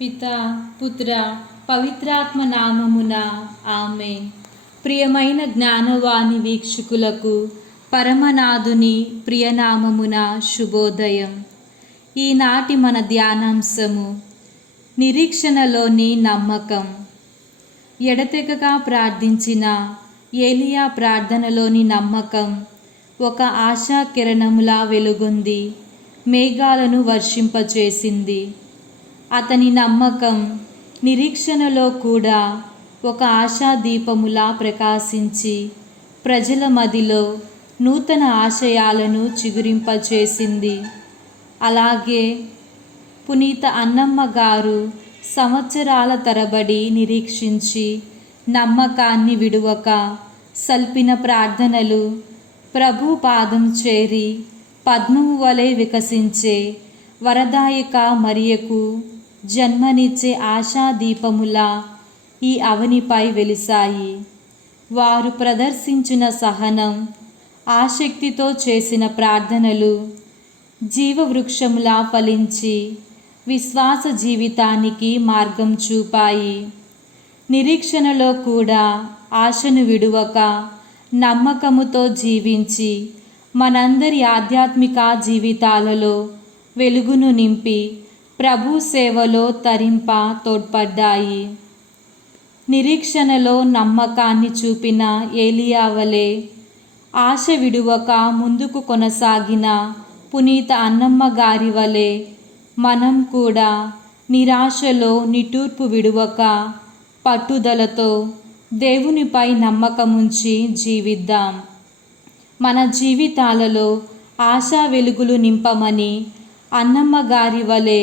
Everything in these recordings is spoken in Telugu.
పితా పుత్ర పవిత్రాత్మ నామమున ఆమేన్. ప్రియమైన జ్ఞానవాణి వీక్షకులకు పరమనాథుని ప్రియనామమున శుభోదయం. ఈనాటి మన ధ్యానాంశము నిరీక్షణలోని నమ్మకం. ఎడతెగక ప్రార్థించిన ఏలియా ప్రార్థనలోని నమ్మకం ఒక ఆశా కిరణములా వెలుగొంది మేఘాలను వర్షింపచేసింది. అతని నమ్మకం నిరీక్షణలో కూడా ఒక ఆశాదీపములా ప్రకాశించి ప్రజల మదిలో నూతన ఆశయాలను చిగురింపచేసింది. అలాగే పునీత అన్నమ్మ గారు సంవత్సరాల తరబడి నిరీక్షించి నమ్మకాన్ని విడువక సల్పిన ప్రార్థనలు ప్రభు పాదం చేరి పద్మము వలె వికసించే వరదాయక మరియకు జన్మనిచ్చే ఆశాదీపములా ఈ అవనిపై వెలిశాయి. వారు ప్రదర్శించిన సహనం, ఆసక్తితో చేసిన ప్రార్థనలు జీవవృక్షములా ఫలించి విశ్వాస జీవితానికి మార్గం చూపాయి. నిరీక్షణలో కూడా ఆశను విడువక నమ్మకముతో జీవించి మనందరి ఆధ్యాత్మిక జీవితాలలో వెలుగును నింపి ప్రభు సేవలో తరింప తోడ్పడ్డాయి. నిరీక్షణలో నమ్మకాన్ని చూపిన ఏలియా వలె ఆశ విడువక ముందుకు కొనసాగిన పునీత అన్నమ్మ గారి వలె మనం కూడా నిరాశలో నిట్టూర్పు విడువక పట్టుదలతో దేవునిపై నమ్మకముంచి జీవిద్దాం. మన జీవితాలలో ఆశా వెలుగులు నింపమని అన్నమ్మ గారి వలె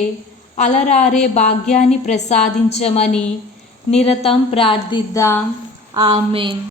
అలరారే భాగ్యాన్ని ప్రసాదించమని నిరతం ప్రార్థిద్దాం. ఆమేన్.